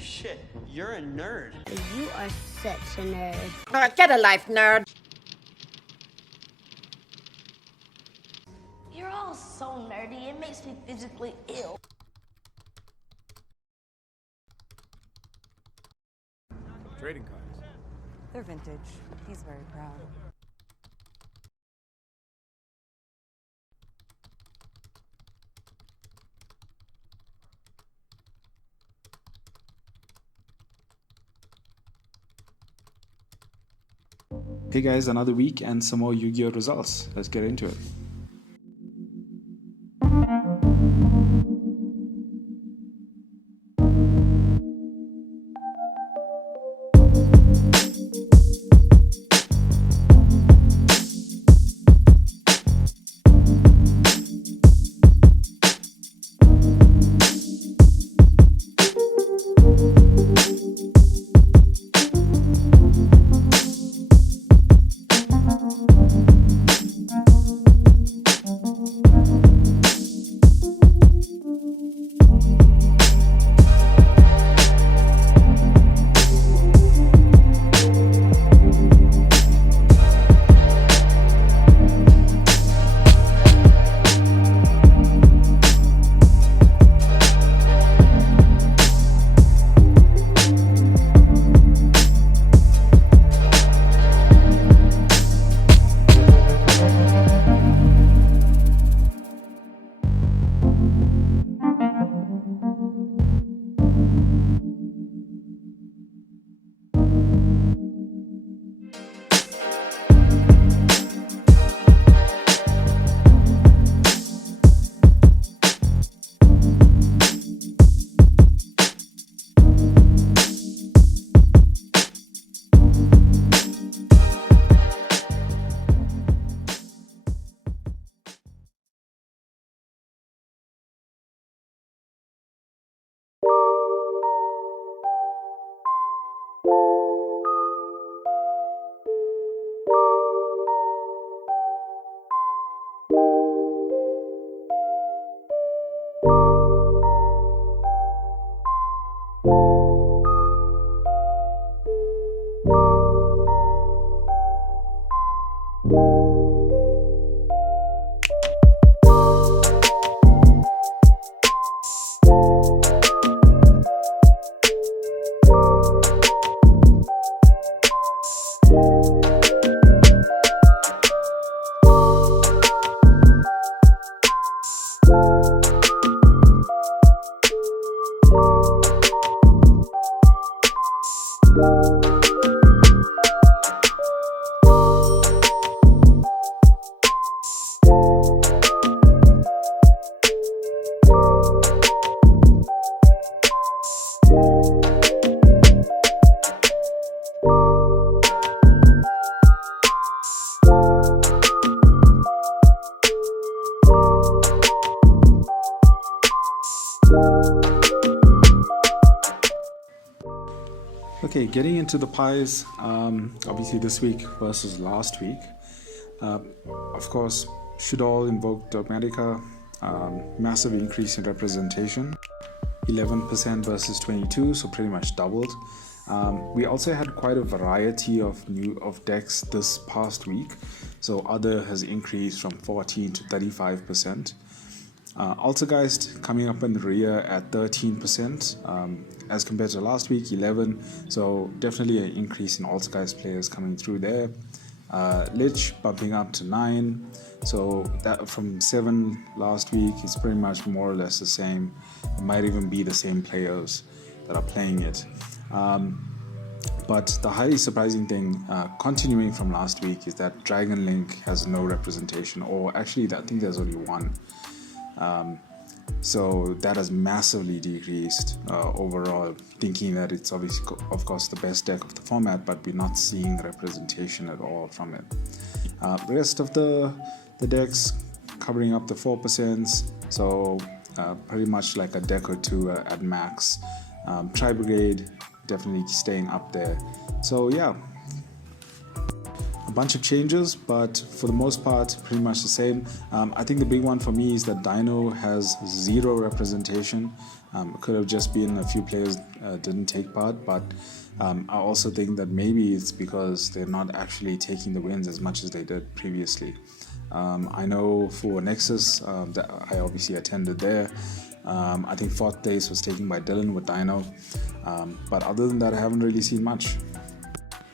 Shit, you're a nerd. You are such a nerd. Get a life, nerd. You're all so nerdy, it makes me physically ill. Trading cards. They're vintage. He's very proud. Hey guys, another week and some more Yu-Gi-Oh results. Let's get into it. Okay, getting into the pies, obviously this week versus last week. Of course, Shudol invoked Dogmatica, massive increase in representation, 11% versus 22, so pretty much doubled. We also had quite a variety of decks this past week, so Other has increased from 14 to 35%. Altergeist coming up in the rear at 13%, as compared to last week, 11. So definitely an increase in Altergeist players coming through there. Lich bumping up to 9. So that from 7 last week is pretty much more or less the same. It might even be the same players that are playing it. But the highly surprising thing, continuing from last week, is that Dragon Link has no representation, or actually I think there's only one. So that has massively decreased overall, thinking that it's obviously, of course, the best deck of the format, but we're not seeing representation at all from it. The rest of the decks covering up the 4%, so pretty much like a deck or two at max. Tri-Brigade definitely staying up there. So yeah, a bunch of changes, but for the most part pretty much the same. I think the big one for me is that Dino has zero representation. It could have just been a few players didn't take part, but I also think that maybe it's because they're not actually taking the wins as much as they did previously. I know for Nexus, that I obviously attended there. I think 4th place was taken by Dylan with Dino, but other than that, I haven't really seen much.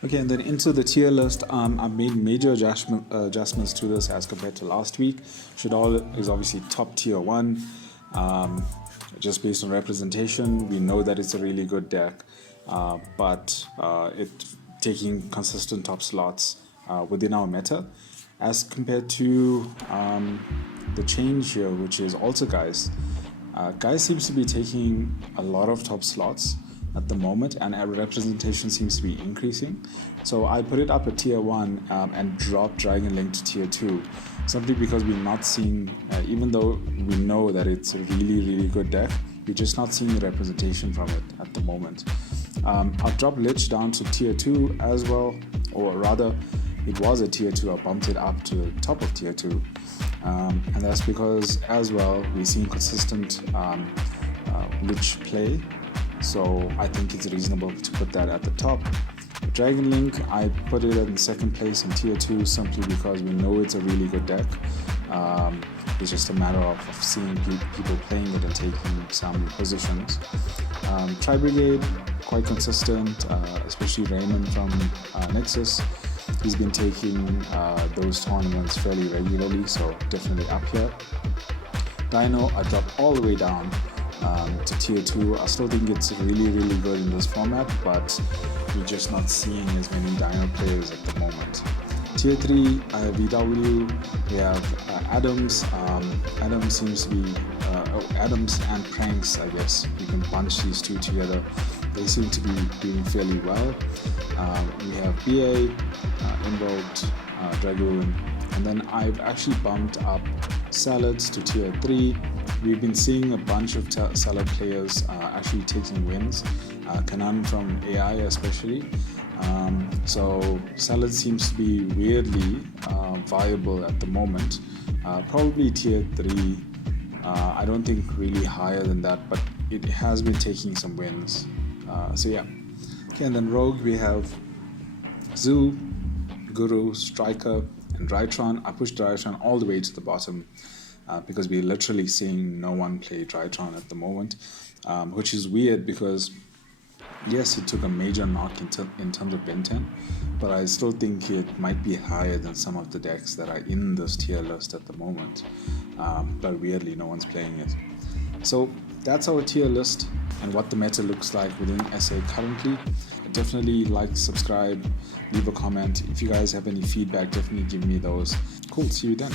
Okay, and then into the tier list, I've made major adjustments to this as compared to last week. Shaddoll is obviously top tier 1, just based on representation. We know that it's a really good deck, but it's taking consistent top slots within our meta. As compared to the change here, which is also Guise. Guise seems to be taking a lot of top slots at the moment, and our representation seems to be increasing. So I put it up at tier 1 and dropped Dragon Link to tier 2, simply because we're not seeing, even though we know that it's a really good deck, we're just not seeing the representation from it at the moment. I've dropped Lich down to tier 2 as well, or rather, it was a tier 2, I bumped it up to the top of tier 2. And that's because, as well, we're seeing consistent Lich play. So I think it's reasonable to put that at the top. Dragon Link, I put it in 2nd place in tier 2 simply because we know it's a really good deck. It's just a matter of seeing people playing it and taking some positions. Tri-Brigade, quite consistent, especially Raymond from Nexus. He's been taking those tournaments fairly regularly, so definitely up here. Dino, I dropped all the way down to tier 2. I still think it's really good in this format, but we're just not seeing as many Dino players at the moment. Tier 3, VW, we have Adams. Adams seems to be, Adams and Pranks, I guess. You can bunch these two together. They seem to be doing fairly well. We have BA, Invoked, Dragoon, and then I've actually bumped up Salads to tier 3. We've been seeing a bunch of Salad players actually taking wins, Kanan from AI especially. So Salad seems to be weirdly viable at the moment. Probably tier 3. I don't think really higher than that, but it has been taking some wins. So yeah. Okay, and then Rogue, we have Zoo, Guru, Striker, and Drytron. I pushed Drytron all the way to the bottom because we're literally seeing no one play Drytron at the moment, which is weird because yes, it took a major knock in terms of Ben 10, but I still think it might be higher than some of the decks that are in this tier list at the moment. But weirdly, no one's playing it. So that's our tier list and what the meta looks like within SA currently. Definitely like, subscribe, leave a comment. If you guys have any feedback, definitely give me those. Cool, see you then.